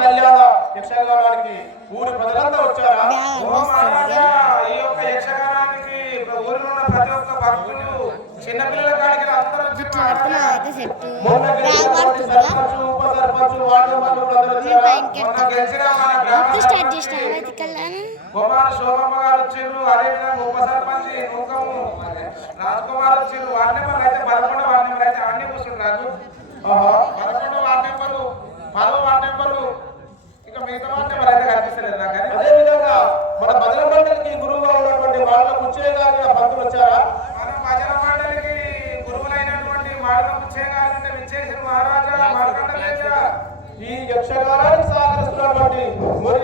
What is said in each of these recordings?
కళ్యాణ యక్షగానానికి ఊరి ప్రజలంతా వచ్చారా? ఈ యొక్క యక్షగానానికి ఊరిలో ఉన్న ప్రతి ఒక్క భక్తులు చిన్నపిల్లల కాడికి అందరూ కుమార శోభమ్మ గారు వచ్చిండ్రు అదేవిధంగా ఉప సర్పంచ్ నూకము రాజ్ కుమార్ వచ్చిండ్రు వార్డు నెంబర్ అయితే పదకొండు వార్డు నెంబర్ అయితే అన్ని కూర్చుండ్రు రాజు. పదకొండు వార్డు నెంబర్లు పదో వార్డు నెంబర్లు ఇంకా మిగతా నెంబర్ అయితే కనిపిస్తలేదు నాకు అదే విధంగా మన భజన మండలికి గురువుగా ఉన్నటువంటి వాళ్ళ ముచ్చయ్య గారిని ఆ భక్తులు వచ్చారా? మన భజన మండలికి గురువులైనటువంటి మాడల ముచ్చయ్య గారు అంటే విచ్చేసిన మహారాజా ఈ యక్షగానానికి సహకరిస్తున్నటువంటి మురి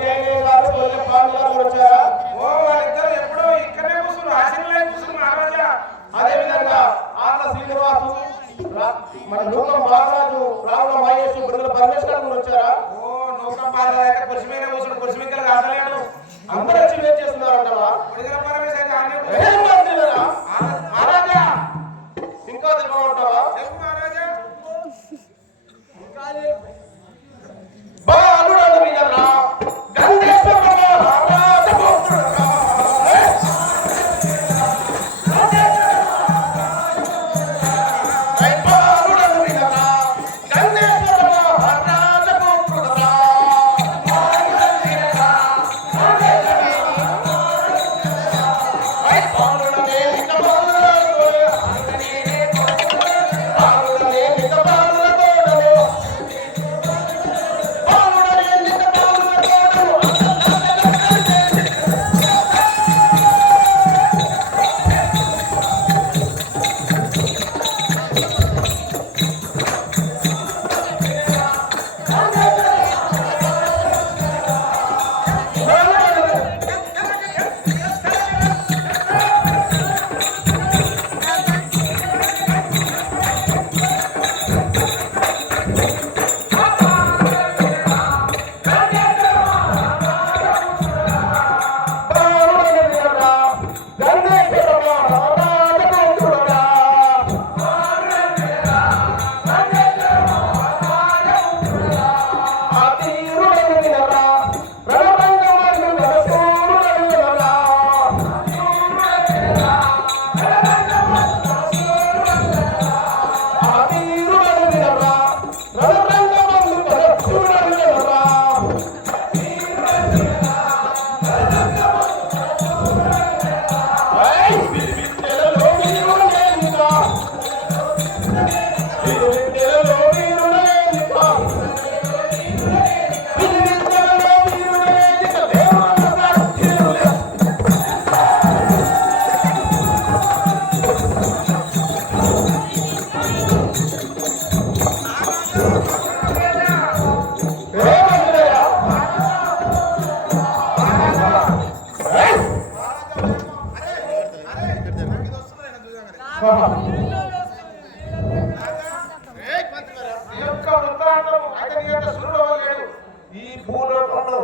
ఈ యొక్క వృత్తాంతం అతని యొక్క సూర్యుడు లేడు ఈ భూలోకంలో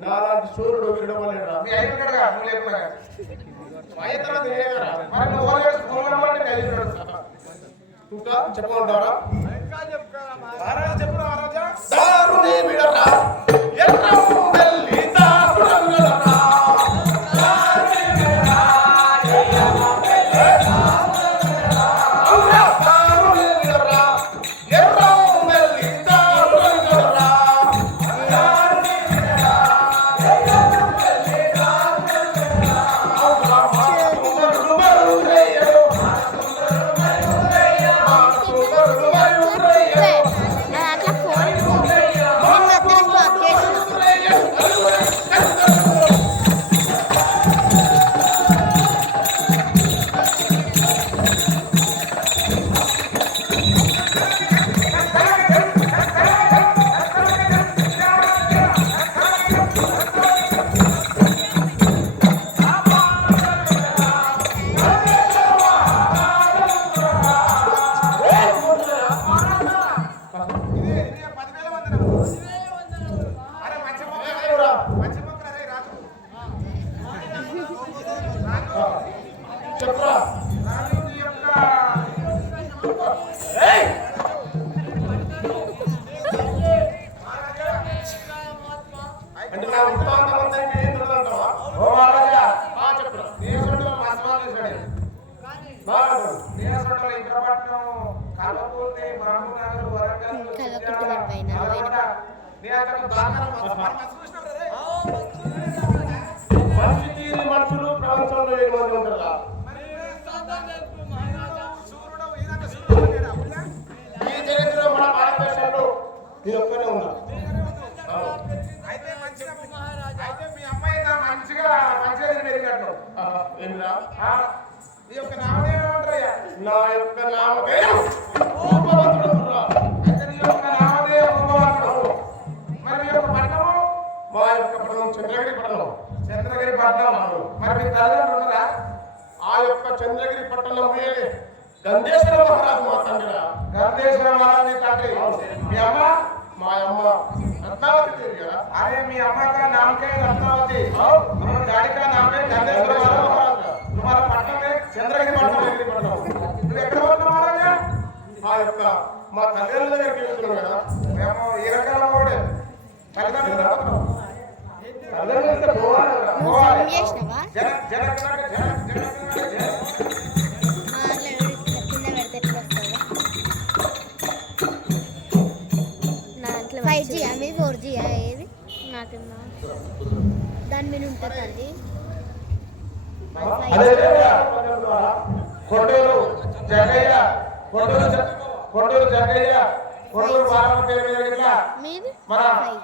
నాలాంటి సూర్యుడు వినడం వల్ల మీ ఉంటాడుగా నువ్వు లేకుండా మరి నువ్వు గురువు అంటే మీ ఉంటాడు ఇంకా చెప్పమంటారా చెప్పు మహారాజా దారుని విడరా తీరి మనుషులు ప్రపంచంలో ఏడు మంది ఉంటారా ఈ చరిత్రలో మన భారతదేశంలో నేను ఒక్కనే ఉన్నా అవును. అయితే మంచిగా అయితే మీ అమ్మాయి నా మంచిగా మంచిగా పెరిగినట్టు ఏమిరా? ఈ యొక్క నామదేవం ఏమంటారయ్యా? నా యొక్క నామధేయం చంద్రగిరి పట్టణం చంద్రగిరి పట్టణం మరి మీ తల్లిదండ్రులుగా ఆ యొక్క చంద్రగిరి పట్టణం వెళ్ళి గంధేశ్వర మహారాజు మాత్రం గంధేశ్వర మహారాజు తండ్రి. మీ అమ్మ మా అమ్మ రత్నావతి ఆయన మీ అమ్మ నామకే రత్నావతి. డాడీ నామే గంధేశ్వర మహారాజు. తుమారా పట్టణమే చంద్రగిరి పట్టణం ఎక్కడ మా యొక్క మా తల్లిదండ్రుల దగ్గరికి వెళ్తున్నాం కదా. మేము ఈ రకంగా కూడా తల్లిదండ్రులు ఫైవ్ జీ మీ ఫోర్ జీ ఏది? నాకేమో దాని మీద ఉంటుంది అది? అదే విధంగా కొండూరు జగయ్య జ- కొండూరు జగయ్య పేరు మీద మీది? మన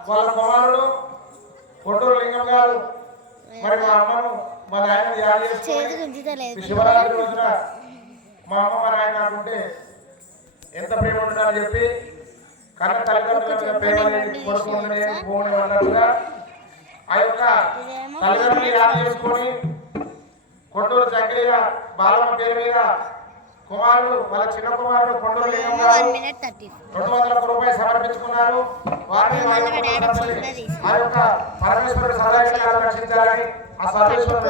వాళ్ళ కుమారుడు కొండూరు లింగం గారు మరి మా అమ్మను మా నాయన యాడ్ చేసుకొని శివరాత్రి రోజున మా అమ్మ మా నాయన నాకుంటే ఎంత ప్రేమ ఉండాలని చెప్పి కన్న తల్లిదండ్రుల ప్రేమ భూమిని అన్నట్టుగా ఆ యొక్క తల్లిదండ్రులు యాడ్ చేసుకొని కొండూరు జగ్గయ్య బాలమ్మ పేరు మీద కుమారుడు వాళ్ళ చిన్న కుమారుడు కొండూరు లింగం గారు వన్ మినిట్ థర్టీ రెండు వందల ఒక్క రూపాయలు సమర్పించుకున్నారు. వారిని ఆ యొక్క పరమేశ్వరుడు సదాశివాలను రక్షించాలని ఆ సర్వేశ్వరుడు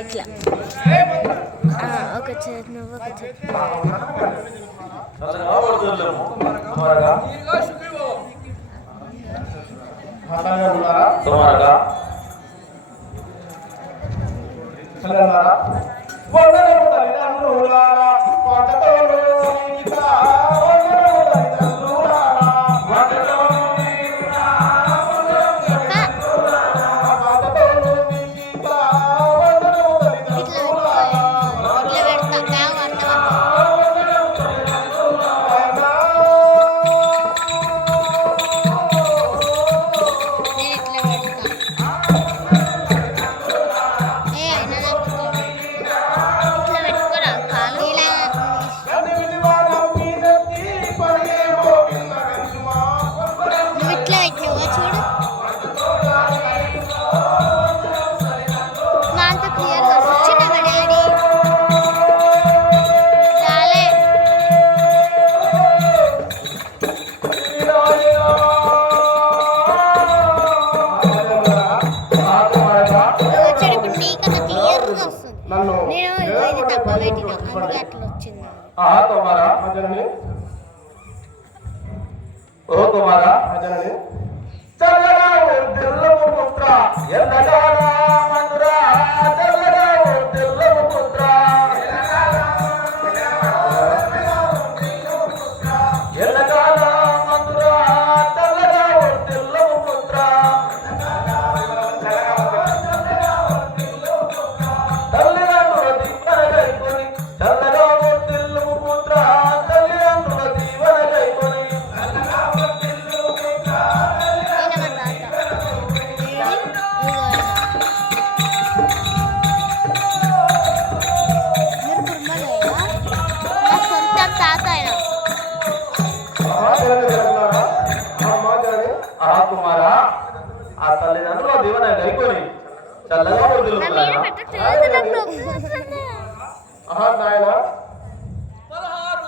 ఇట్లా. ఒక చేతి నువ్వు ఒక చేతి. అలాగే ఉన్నారా? సుమారుగా చల్లన్నారా? కుమారా అజనని ఓ కుమారా చల్లగా నాయన పదహారు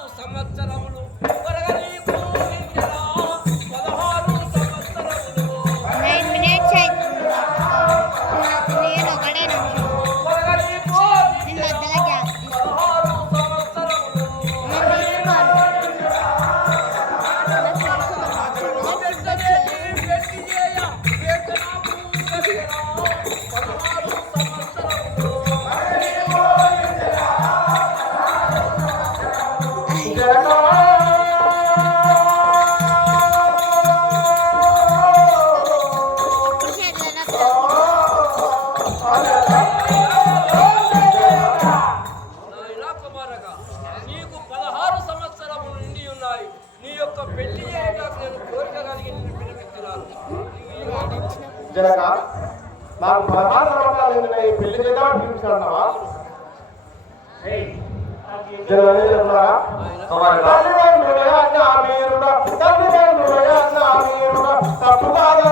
జనక నాకు పదహారు సంవత్సరాలు ఉన్నాయి. పెళ్ళి చేద్దామని పిలుస్తున్నావా జనక ఏం చెప్తున్నారా? తల్లిదండ్రులే అన్న తల్లిదండ్రులే అన్న తప్పు కాదు.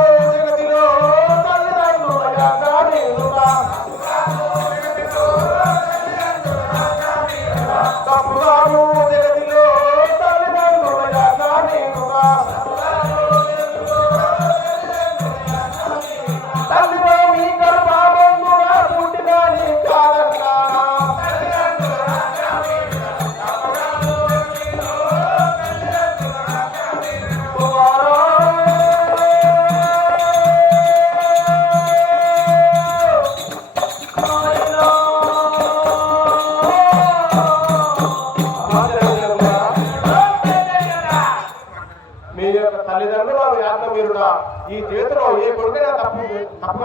ఈ చేతిలో ఏ కొడుకైనా తప్పు తప్పు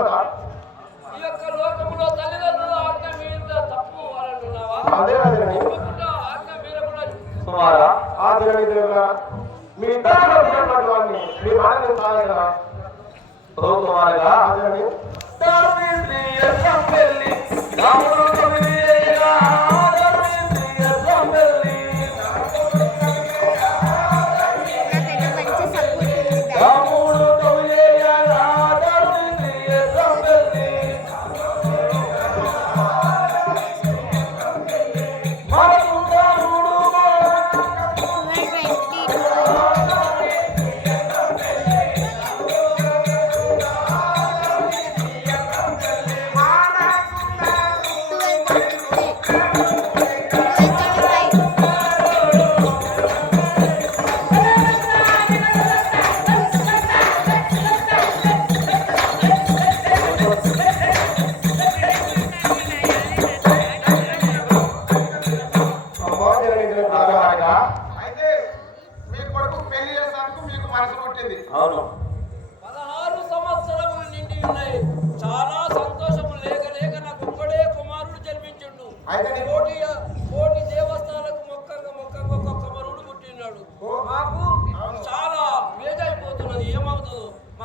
అంటున్నావా అదే అదే. కుమారా ఆదరణ మీ తల్లిలో ఉన్నటువంటి వాడిని మీ మాట సాగదా ఓ కుమారుగా ఆదరణి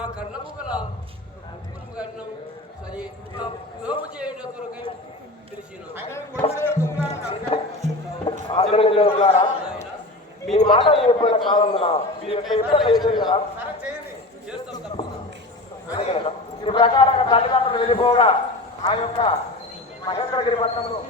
ఏమవుతుందో మా కళ్ళము గల సరే వివాహం చేయడం కొరకై తెలిసిన. మీ మాట ఎప్పుడు కాదన్నా? మీరు ఎక్కడ కదా? చేస్తాం తప్పదు ఈ ప్రకారంగా తల్లిదండ్రులు వెళ్ళిపోగా ఆ యొక్క మహేంద్రగిరి పట్టణంలో.